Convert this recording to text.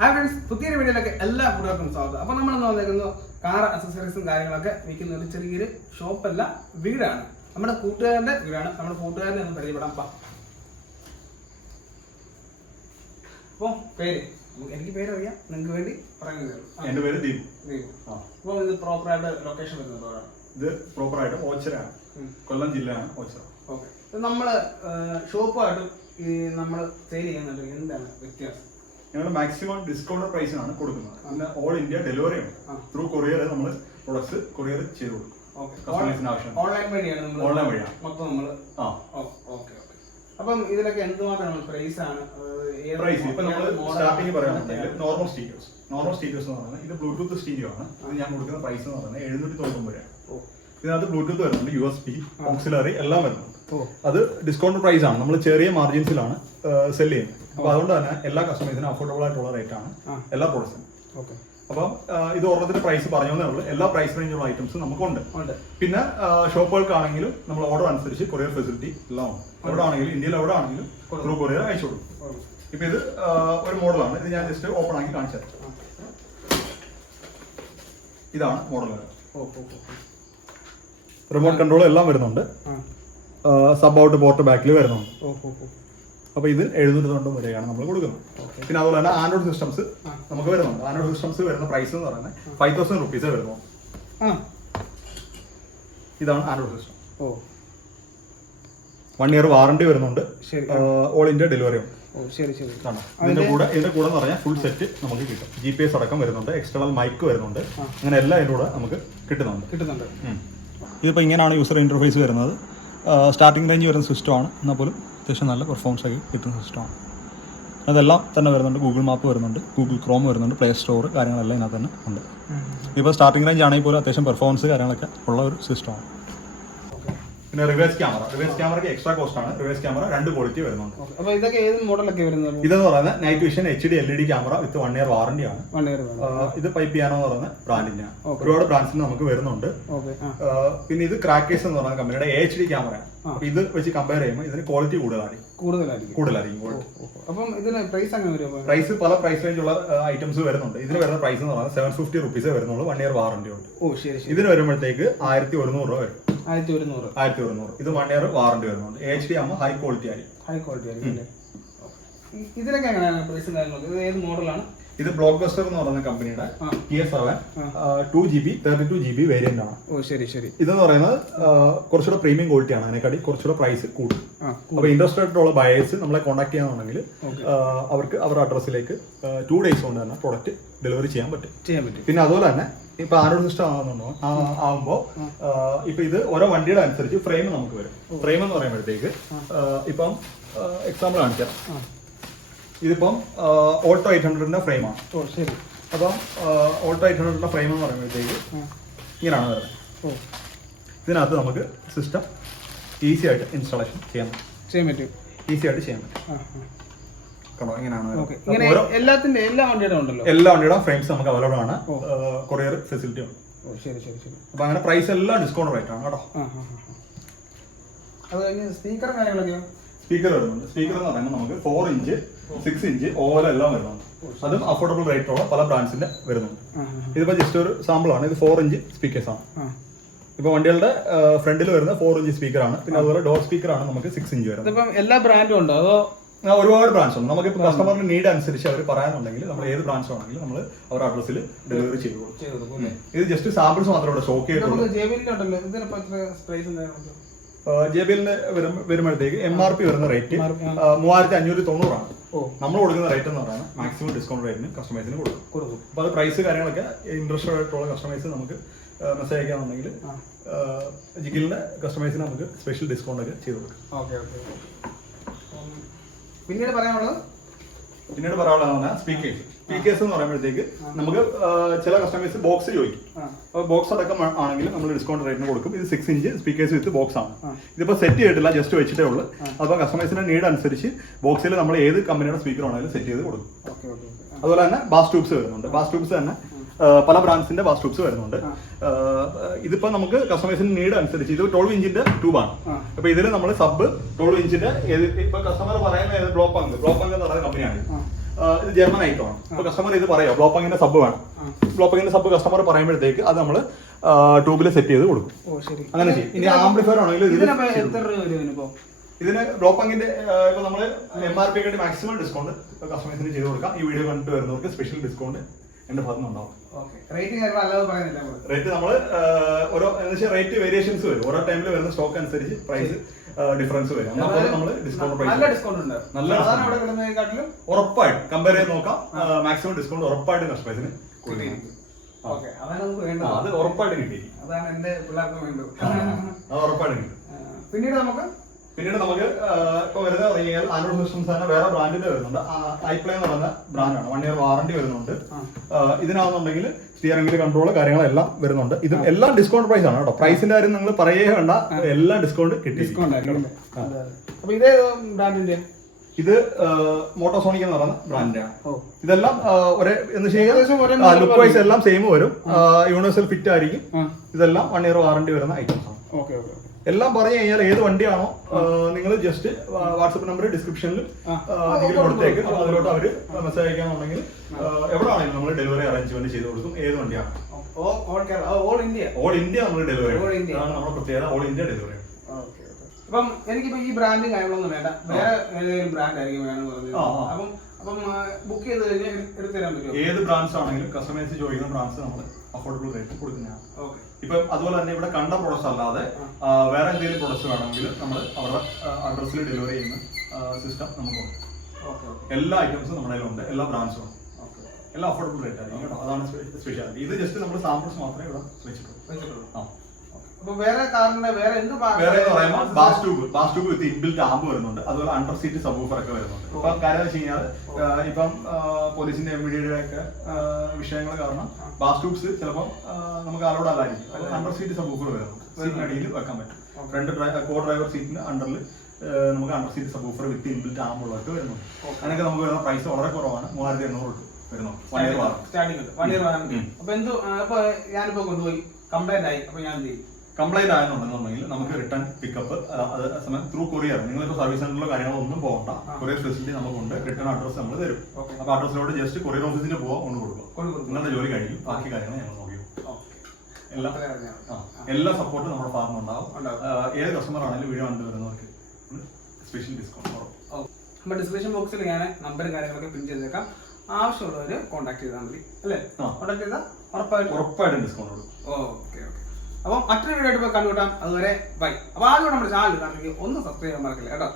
Hi friends, പുതിയൊരു വീഡിയോയിലേക്ക് എല്ലാ കൂട്ടുകാർക്കും സ്വാഗതം. അപ്പോൾ നമ്മൾ വന്നിരിക്കുന്നു കാർ അക്സസറീസും കാര്യങ്ങളൊക്കെ വിൽക്കുന്ന ഒരു ചെറിയൊരു ഷോപ്പല്ല, വീടാണ്. നമ്മുടെ കൂട്ടുകാരൻ്റെ വീടാണ്. നമ്മുടെ കൂട്ടുകാരനെ ഒന്ന് പരിചയപ്പെടാം. അപ്പോൾ പേര് എനിക്ക് പേരറിയാം, നിങ്ങൾക്ക് വേണ്ടി പറയുന്നത്. എൻ്റെ പേര് ദീപു. അപ്പോൾ ഇത് പ്രോപ്പറായിട്ട് ലൊക്കേഷൻ വരുന്നത് ഇത് പ്രോപ്പറായിട്ട് ഓച്ചിറയാണ്, കൊല്ലം ജില്ലയാണ് ഓച്ചിറ. ഓക്കെ, നമ്മൾ ഷോപ്പുമായിട്ട് നമ്മൾ സെയിൽ ചെയ്യുന്നുണ്ട്, എന്താണ് വ്യത്യാസം? ഞങ്ങൾ മാക്സിമം ഡിസ്കൗണ്ട് പ്രൈസിനാണ് കൊടുക്കുന്നത്. പിന്നെ ഓൾ ഇന്ത്യ ഡെലിവറി ഉണ്ട്. ത്രൂ കൊറിയർ നമ്മൾ പ്രൊഡക്ട്സ് കൊറിയർ ചെയ്ത് കൊടുക്കും. കസ്റ്റമേഴ്സിന് ആവശ്യം ഓൺലൈൻ വഴിയാണ്. ഓൺലൈൻ വഴിയാണ് മൊത്തം നമ്മൾ. ഓക്കെ. അപ്പം ഇതിലൊക്കെ എന്തുമാത്രമാണ് പ്രൈസ് ആണ്? പ്രൈസ് ഇപ്പൊ നമ്മൾ സ്റ്റാർട്ടിങ് പറയുകയാണെങ്കിൽ നോർമൽ സ്റ്റീരിയോസ് എന്ന് പറയുന്നത് ഇത് ബ്ലൂടൂത്ത് സ്റ്റീരിയോ ആണ്. ഇത് ഞാൻ കൊടുക്കുന്ന പ്രൈസ് എന്ന് പറയുന്നത് 790 രൂപയാണ്. ഇതിനകത്ത് ബ്ലൂടൂത്ത് വരുന്നുണ്ട്, USB, ഓക്സിലറി എല്ലാം വരുന്നുണ്ട്. അത് ഡിസ്കൗണ്ട് പ്രൈസ് ആണ്. നമ്മൾ ചെറിയ മാർജിൻസിലാണ് സെല് ചെയ്യുന്നത്. അപ്പൊ അതുകൊണ്ട് തന്നെ എല്ലാ കസ്റ്റമേഴ്സിനും അഫോർഡബിൾ ആയിട്ടുള്ള റേറ്റ് ആണ് എല്ലാ പ്രോഡക്ട്സിനും. അപ്പം ഇത് ഓർഡറിന്റെ പ്രൈസ് പറഞ്ഞേ ഉള്ളൂ. എല്ലാ പ്രൈസ് റേഞ്ചുള്ള ഐറ്റംസ് നമുക്കുണ്ട്. പിന്നെ ഷോപ്പുകൾക്കാണെങ്കിലും നമ്മൾ ഓർഡർ അനുസരിച്ച് കൊറിയർ ഫെസിലിറ്റി എല്ലാം ഉണ്ട്. എവിടെ ആണെങ്കിലും ഇന്ത്യയിൽ എവിടെ ആണെങ്കിലും ത്രൂ കൊറിയർ അയച്ചു കൊടുക്കും. ഇപ്പൊ ഇത് ഒരു മോഡലാണ്. ഇത് ഞാൻ ജസ്റ്റ് ഓപ്പൺ ആക്കി കാണിച്ചത്. ഇതാണ് മോഡൽ. റിമോട്ട് കൺട്രോൾ എല്ലാം വരുന്നുണ്ട്. സബ് ഔട്ട് പോർട്ട് ബാക്കിൽ വരുന്നുണ്ട്. അപ്പോൾ ഇത് 790 വരെയാണ് നമ്മൾ കൊടുക്കുന്നത്. പിന്നെ അതുപോലെ തന്നെ ആൻഡ്രോയിഡ് സിസ്റ്റംസ് നമുക്ക് വരുന്നുണ്ട്. ആൻഡ്രോയിഡ് സിസ്റ്റംസ് വരുന്ന പ്രൈസ് എന്ന് പറയുന്നത് 5000 റുപ്പീസേ വരുന്നു. ഇതാണ് ആൻഡ്രോയിഡ് സിസ്റ്റം. 1 ഇയർ വാറണ്ടി വരുന്നുണ്ട്. ഓൾ ഇന്ത്യ ഡെലിവറി ഉണ്ട്. ഇതിന്റെ കൂടെ എന്ന് പറഞ്ഞാൽ ഫുൾ സെറ്റ് നമുക്ക് കിട്ടും. GPS അടക്കം വരുന്നുണ്ട്, എക്സ്റ്റേണൽ മൈക്ക് വരുന്നുണ്ട്, അങ്ങനെ എല്ലാം ഇതിന്റെ കൂടെ നമുക്ക് കിട്ടുന്നുണ്ട്. ഇതിപ്പോൾ ഇങ്ങനെയാണ് യൂസർ ഇന്റർഫേസ് വരുന്നത്. സ്റ്റാർട്ടിംഗ് റേഞ്ച് വരുന്ന സിസ്റ്റമാണ്, എന്നാൽ പോലും അത്യാവശ്യം നല്ല പെർഫോമൻസ് ആക്കി കിട്ടുന്ന സിസ്റ്റമാണ്. അതെല്ലാം തന്നെ വരുന്നുണ്ട്. ഗൂഗിൾ മാപ്പ് വരുന്നുണ്ട്, ഗൂഗിൾ ക്രോം വരുന്നുണ്ട്, പ്ലേ സ്റ്റോർ കാര്യങ്ങളെല്ലാം ഇതിനകത്ത് തന്നെ ഉണ്ട്. ഇപ്പോൾ സ്റ്റാർട്ടിംഗ് റേഞ്ച് ആണെങ്കിൽ പോലും അത്യാവശ്യം പെർഫോമൻസ് കാര്യങ്ങളൊക്കെ ഉള്ള ഒരു സിസ്റ്റമാണ്. പിന്നെ റിവേഴ്സ് ക്യാമറയ്ക്ക് എക്സ്ട്രാ കോസ്റ്റ് ആണ്. റിവേഴ്സ് ക്യാമറ 2 ക്വാളിറ്റി വരുന്നുണ്ട്. അപ്പോൾ ഇതൊക്കെ ഏത് മോഡലൊക്കെ വരുന്നത്? ഇതെന്ന് പറയുന്നത് night vision HD LED camera with 1 year വാറണ്ടിയാണ്. ഇത് പൈപ്പ് പിയാനോ എന്ന് പറയുന്ന ബ്രാൻഡിന്റെയാണ്. ഒരുപാട് ബ്രാൻഡ്സിന് നമുക്ക് വരുന്നുണ്ട്. പിന്നെ ഇത് ക്രാക്കേഴ്സ് എന്ന് പറയുന്ന കമ്പനിയുടെ HD ക്യാമറയാണ്. ഇത് വെച്ച് കമ്പയർ ചെയ്യുമ്പോൾ ഇതിന് ക്വാളിറ്റി കൂടുതലായിരിക്കും. അപ്പം ഇതിന് പ്രൈസ് അങ്ങനെ വരും? പ്രൈസ് പല പ്രൈസ് റേഞ്ചുള്ള ഐറ്റംസ് വരുന്നുണ്ട്. ഇതിന് വരുന്ന പ്രൈസ് എന്ന് പറയുന്നത് 750 റുപ്പീസേ വരുന്നുള്ളൂ. 1 ഇയർ വാറണ്ടി ഉണ്ട്. ഇതിന് വരുമ്പോഴത്തേക്ക് 1100 രൂപ വരും. 1100. ഇത് 1 ഇയർ വാറണ്ടി വരുന്നുണ്ട്. HD ആകുമ്പോൾ ഹൈ ക്വാളിറ്റി ആയിരിക്കും. ഇതിനൊക്കെ എങ്ങനെയാണ് പ്രൈസും കാര്യങ്ങളൊക്കെ? ഇത് ഏത് മോഡലാണ്? ഇത് ബ്ലോക്ക് ബസ്റ്റർ എന്ന് പറയുന്ന കമ്പനിയുടെ PS7 2GB 32GB വേരിയന്റ് ആണ്. ഇതെന്ന് പറയുന്നത് കുറച്ചുകൂടെ പ്രീമിയം ക്വാളിറ്റി ആണ്. അതിനെക്കാട്ടി കുറച്ചുകൂടെ പ്രൈസ് കൂടും. അപ്പോൾ ഇൻട്രസ്റ്റഡ് ആയിട്ടുള്ള ബയേഴ്സ് നമ്മളെ കോൺടാക്ട് ചെയ്യാന്നുണ്ടെങ്കിൽ അവർക്ക് അവരുടെ അഡ്രസ്സിലേക്ക് 2 days കൊണ്ട് തന്നെ പ്രൊഡക്റ്റ് ഡെലിവറി ചെയ്യാൻ പറ്റും. പിന്നെ അതുപോലെ തന്നെ ഇപ്പൊ ആൻഡ്രോയിഡ് സിസ്റ്റം ആകുമ്പോൾ ഇപ്പൊ ഇത് ഓരോ വണ്ടിയുടെ അനുസരിച്ച് ഫ്രെയിം നമുക്ക് വരും. ഫ്രെയിം എന്ന് പറയുമ്പോഴത്തേക്ക് ഇപ്പം എക്സാമ്പിൾ കാണിക്കാം. ഇതിപ്പം ഓൾട്ടോ 800ന്റെ ഫ്രെയിമാണ്. അപ്പം ഓൾട്ടോ 800ന്റെ ഫ്രെയിം എന്ന് പറയുമ്പോഴത്തേക്ക് ഇങ്ങനെയാണ് വരുന്നത്. ഇതിനകത്ത് നമുക്ക് സിസ്റ്റം ഈസി ആയിട്ട് ഇൻസ്റ്റാളേഷൻ ചെയ്യാൻ പറ്റും. കണ്ടോ, ഇങ്ങനെയാണ്. എല്ലാ വണ്ടിയുടെ ഫ്രെയിംസ് നമുക്ക് അവൈലബിൾ ആണ്. കൊറിയർ ഫെസിലിറ്റി ഉണ്ട്. അപ്പൊ അങ്ങനെ പ്രൈസ് എല്ലാം ഡിസ്കൗണ്ട് റേറ്റ് ആണ് കേട്ടോ. സ്പീക്കർ വരുന്നുണ്ട്. സ്പീക്കർ എന്ന് പറയുമ്പോൾ നമുക്ക് 4 ഇഞ്ച് 6 ഇഞ്ച് ഓവൽ എല്ലാം വരുന്നുണ്ട്. അതും അഫോർഡബിൾ റേറ്റുള്ള പല ബ്രാൻഡ്സിന്റെ വരുന്നുണ്ട്. ഇതിപ്പോ ജസ്റ്റ് ഒരു സാമ്പിൾ ആണ്. ഇത് 4 ഇഞ്ച് സ്പീക്കേഴ്സ് ആണ്. ഇപ്പൊ വണ്ടികളുടെ ഫ്രണ്ടിൽ വരുന്ന 4 ഇഞ്ച് സ്പീക്കർ ആണ്. പിന്നെ അതുപോലെ ഡോർ സ്പീക്കർ ആണ് നമുക്ക് 6 ഇഞ്ച് വരുന്നത്. എല്ലാ ബ്രാൻഡും ഉണ്ടോ അതോ? ഒരുപാട് ബ്രാൻഡ്സ് ഉണ്ട്. നമുക്ക് കസ്റ്റമറിന്റെ നീഡ് അനുസരിച്ച് അവർ പറയാനുണ്ടെങ്കിൽ നമ്മൾ ഏത് ബ്രാൻഡ്സ് ആണെങ്കിലും നമ്മൾ അവരുടെ അഡ്രസ്സിൽ ഡെലിവറി ചെയ്തു കൊടുക്കും. ഇത് ജസ്റ്റ് സാമ്പിൾസ് മാത്രമേ സ്റ്റോക്ക് ചെയ്തിട്ടുള്ളൂ. JBLന്റെ വരുമ്പോഴത്തേക്ക് MRP വരുന്ന റേറ്റ് 3590 ആണ്. നമ്മൾ കൊടുക്കുന്ന റേറ്റ് എന്ന് പറയുന്നത് മാക്സിമം ഡിസ്കൗണ്ട് റേറ്റിന് കസ്റ്റമേഴ്സിന് കൊടുക്കും. അപ്പോൾ അത് പ്രൈസ് കാര്യങ്ങളൊക്കെ ഇൻട്രസ്റ്റഡ് ആയിട്ടുള്ള കസ്റ്റമേഴ്സ് നമുക്ക് മെസ്സേജ് അയക്കാന്നുണ്ടെങ്കിൽ ജിഗിലിന്റെ കസ്റ്റമേഴ്സിന് നമുക്ക് സ്പെഷ്യൽ ഡിസ്കൗണ്ട് ഒക്കെ ചെയ്ത് കൊടുക്കും. പിന്നീട് പറയാനുള്ളത് സ്പീക്കേഴ്സ് എന്ന് പറയുമ്പോഴത്തേക്ക് നമുക്ക് ചില കസ്റ്റമേഴ്സ് ബോക്സ് ചോദിക്കും. അപ്പോൾ ബോക്സ് അടക്കം ആണെങ്കിലും നമ്മൾ ഡിസ്കൗണ്ട് റേറ്റിന് കൊടുക്കും. ഇത് 6 ഇഞ്ച് സ്പീക്കേഴ്സ് വിത്ത് ബോക്സ് ആണ്. ഇതിപ്പോൾ സെറ്റ് ചെയ്തിട്ടില്ല, ജസ്റ്റ് വെച്ചിട്ടേ ഉള്ളൂ. അപ്പോൾ കസ്റ്റമേഴ്സിന്റെ നീഡ് അനുസരിച്ച് ബോക്സിൽ നമ്മൾ ഏത് കമ്പനിയുടെ സ്പീക്കർ ആണെങ്കിലും സെറ്റ് ചെയ്ത് കൊടുക്കും. അതുപോലെ തന്നെ ബാസ് ട്യൂബ്സ് വരുന്നുണ്ട്. ബാസ് ട്യൂബ്സ് തന്നെ പല ബ്രാൻഡ്സിന്റെ ബാസ് ട്യൂബ്സ് വരുന്നുണ്ട്. ഇതിപ്പോ നമുക്ക് കസ്റ്റമേഴ്സിന്റെ നീഡ് അനുസരിച്ച് ഇത് 12 ഇഞ്ചിന്റെ ട്യൂബാണ്. അപ്പൊ ഇതിൽ നമ്മൾ സബ് 12 ഇഞ്ചിന്റെ ഇപ്പൊ കസ്റ്റമർ പറയുന്ന ഗ്ലോപ്പങ്ക് എന്ന് പറയുന്ന കമ്പനിയാണ്. ഇത് ജർമ്മൻ ഐറ്റമാണ്. അപ്പോൾ കസ്റ്റമർ ഇത് പറയാം ബ്ലോപ്പങ്ങിന്റെ സബ് വേണം, ബ്ലോപ്പങ്ങിന്റെ സബ് കസ്റ്റമർ പറയുമ്പോഴത്തേക്ക് അത് നമ്മൾ ട്യൂബിൽ സെറ്റ് ചെയ്ത് കൊടുക്കും. അങ്ങനെ ചെയ്യും. ഇനി ആംപ്ലിഫയർ ആണെങ്കിൽ ഇതിന് ബ്ലോപ്പങ്ങിന്റെ ഇപ്പൊ നമ്മൾ MRP ക്കാട്ടി മാക്സിമം ഡിസ്കൗണ്ട് കസ്റ്റമേഴ്സിന് ചെയ്ത് കൊടുക്കാം. ഈ വീഡിയോ കണ്ടിട്ട് വരുന്നവർക്ക് സ്പെഷ്യൽ ഡിസ്കൗണ്ട് എന്റെ ഭാഗത്തുനിന്ന് ഉണ്ടാവും. റേറ്റ് നമ്മൾ ഓരോ റേറ്റ് വേരിയേഷൻസ് വരും. ഓരോ ടൈമിൽ വരുന്ന സ്റ്റോക്ക് അനുസരിച്ച് പ്രൈസ് ഡിഫറൻസ് വരും. നമ്മൾ ഡിസ്കൗണ്ട് പ്രൈസ് നല്ല ഉറപ്പായിട്ട് കമ്പയർ ചെയ്ത് നോക്കാം. മാക്സിമം ഡിസ്കൗണ്ട് ഉറപ്പായിട്ട് കസ്റ്റമേഴ്സിന് കൊടുക്കും. അത് ഉറപ്പായിട്ട് കിട്ടി. അത് ഉറപ്പായിട്ട് കിട്ടും. പിന്നീട് നമുക്ക് ഇപ്പൊ വരുന്ന പറഞ്ഞാൽ ആൻഡ്രോയിഡ് സിസ്റ്റംസ് തന്നെ വേറെ ബ്രാൻഡിന്റെ വരുന്നുണ്ട്. ഐപ്ലേ എന്ന് പറയുന്ന ബ്രാൻഡാണ്. 1 year വാറണ്ടി വരുന്നുണ്ട്. ഇതിനാണെന്നുണ്ടെങ്കിൽ സ്റ്റിയറിംഗ് വീൽ കൺട്രോൾ കാര്യങ്ങളെല്ലാം വരുന്നുണ്ട്. ഇത് എല്ലാം ഡിസ്കൗണ്ട് പ്രൈസ് ആണ് കേട്ടോ. പ്രൈസിന്റെ കാര്യം നിങ്ങൾ പറയേ വേണ്ട, എല്ലാം ഡിസ്കൗണ്ട് കിട്ടി. ഇത് മോട്ടോസോണിക് എന്ന് പറയുന്ന ബ്രാൻഡാണ്. ഇതെല്ലാം ഒരേ ലുക്ക് വൈസ് എല്ലാം സെയിം വരും. യൂണിവേഴ്സൽ ഫിറ്റ് ആയിരിക്കും. ഇതെല്ലാം 1 year വാറണ്ടി വരുന്ന ഐറ്റംസ് ആണ്. എല്ലാം പറഞ്ഞു കഴിഞ്ഞാൽ ഏത് വണ്ടിയാണോ നിങ്ങൾ ജസ്റ്റ് വാട്സപ്പ് നമ്പർ ഡിസ്ക്രിപ്ഷനിൽ കൊടുത്തേക്ക്. അതിലോട്ട് അവര് മെസ്സേജ് അയക്കാന്നുണ്ടെങ്കിൽ എവിടെ ആണെങ്കിലും നമ്മൾ ഡെലിവറി അറേഞ്ച്മെന്റ് ചെയ്ത് കൊടുക്കും. ഏത് വണ്ടിയാണ് ഓൾ ഇന്ത്യ നമ്മൾ ഡെലിവറി ആണ്. നമ്മുടെ പ്രത്യേകത ഓൾ ഇന്ത്യ ഡെലിവറി. അപ്പം എനിക്കിപ്പോ ഈ ബ്രാൻഡും കാര്യങ്ങളൊന്നും വേണ്ട, വേറെ ഏതെങ്കിലും ബ്രാൻഡ് ആയിരിക്കും വേണമെന്ന് പറഞ്ഞു. അപ്പം ബുക്ക് ചെയ്ത് കഴിഞ്ഞാൽ എടുത്തു തരാൻ പറ്റുമോ? ഏത് ബ്രാൻഡ്സ് ആണെങ്കിലും കസ്റ്റമേഴ്സ് ചോദിക്കുന്ന ബ്രാൻഡ്സ് നമ്മൾ അഫോർഡബിൾ റേറ്റ് കൊടുക്കുന്നതാണ്. ഇപ്പം അതുപോലെ തന്നെ ഇവിടെ കണ്ട പ്രൊഡക്ട്സ് അല്ലാതെ വേറെ എന്തെങ്കിലും പ്രൊഡക്ട്സ് വേണമെങ്കിൽ നമ്മൾ അവരുടെ അഡ്രസ്സിൽ ഡെലിവറി ചെയ്യുന്ന സിസ്റ്റം നമുക്കുണ്ട്. എല്ലാ ഐറ്റംസും നമ്മുടെ കയ്യിലുണ്ട്. എല്ലാ ബ്രാൻഡ്സും ഉണ്ട്. എല്ലാം അഫോർഡബിൾ റേറ്റ് ആയിരിക്കും കേട്ടോ. അതാണ് സ്പെഷ്യാലിറ്റി. ഇത് ജസ്റ്റ് നമ്മൾ സാമ്പിൾസ് മാത്രമേ ഇവിടെ വെച്ചിട്ടുള്ളൂ. വേറെ എന്ന് പറയുമ്പോൾ ബാസ് ട്യൂബ് വിത്ത് ഇൻബിൽറ്റ് ആമ്പ് വരുന്നുണ്ട്. അതുപോലെ അണ്ടർ സീറ്റ് സബ്വൂഫർ ഒക്കെ വരുന്നുണ്ട്. ഇപ്പൊ കാര്യം വെച്ച് കഴിഞ്ഞാൽ ഇപ്പം പോലീസിന്റെ MVD ഒക്കെ വിഷയങ്ങൾ കാരണം ബാസ് ട്യൂബ്സ് ചിലപ്പോൾ നമുക്ക് അലൗഡ് അല്ലായിരിക്കും. അണ്ടർ സീറ്റ് സബ്വൂഫർ വരുന്നുണ്ട്. സീറ്റിനടിയിൽ വെക്കാൻ പറ്റും. ഫ്രണ്ട് കോ ഡ്രൈവർ സീറ്റിന് അണ്ടറിൽ നമുക്ക് അണ്ടർ സീറ്റ് സബ്വൂഫർ വിത്ത് ഇൻബിൽറ്റ് ആമ്പുകളൊക്കെ വരുന്നുണ്ട്. അതിനൊക്കെ നമുക്ക് വരുന്ന പ്രൈസ് വളരെ കുറവാണ്. 3800 വരുന്നു. 1 year വാറണ്ടി. അപ്പൊ ഞാനിപ്പോ കൊണ്ടുപോയി കംപ്ലൈന്റ് ആയി, അപ്പൊ ഞാൻ എന്ത് ചെയ്യും? കംപ്ലൈന്റ് ആയെന്നുണ്ടെന്നുണ്ടെങ്കിൽ നമുക്ക് റിട്ടേൺ പിക്കപ്പ് അത് സമയം ത്രൂ കൊറിയർ. നിങ്ങളിപ്പോൾ സർവീസ് സെന്ററിലോ കാര്യങ്ങളോ ഒന്നും പോകണ്ട. കൊറിയർ ഫെസിലിറ്റി നമുക്കുണ്ട്. റിട്ടേൺ അഡ്രസ് നമ്മൾ തരും. അപ്പൊ അഡ്രസ്സിലോട്ട് ജസ്റ്റ് കൊറിയർ ഓഫീസിൽ പോവാൻ കൊണ്ട് കൊടുക്കും. നിങ്ങളുടെ ജോലി കഴിയും. ബാക്കി കാര്യങ്ങൾ ഞങ്ങൾ നോക്കി. എല്ലാ സപ്പോർട്ടും നമ്മുടെ ഫാർമ് ഉണ്ടാവും. ഏത് കസ്റ്റമർ ആണെങ്കിലും വീഡിയോ കണ്ടു വരുന്നവർക്ക് സ്പെഷ്യൽ ഡിസ്കൗണ്ട്. ഡിസ്ക്രിപ്ഷൻ ബോക്സിൽ ഞാൻ നമ്പറും കാര്യങ്ങളൊക്കെ പിൻ ചെയ്തേക്കാം. ആവശ്യമുള്ളവര് കോൺടാക്ട് ചെയ്താൽ മതി അല്ലേ? കോൺടാക്ട് ചെയ്താൽ ഉറപ്പായിട്ടും ഡിസ്കൗണ്ട് കൊടുക്കും. ഓക്കെ. അപ്പം മറ്റൊരു വീഡിയോ ആയിട്ട് പോയി കണ്ടുകൂട്ടാം. അതുവരെ ബൈ. അപ്പോൾ ആദ്യം നമ്മുടെ ചാനൽ കാണണമെങ്കിൽ ഒന്ന് സബ്സ്ക്രൈബ് ചെയ്യാൻ മറക്കില്ല കേട്ടോ.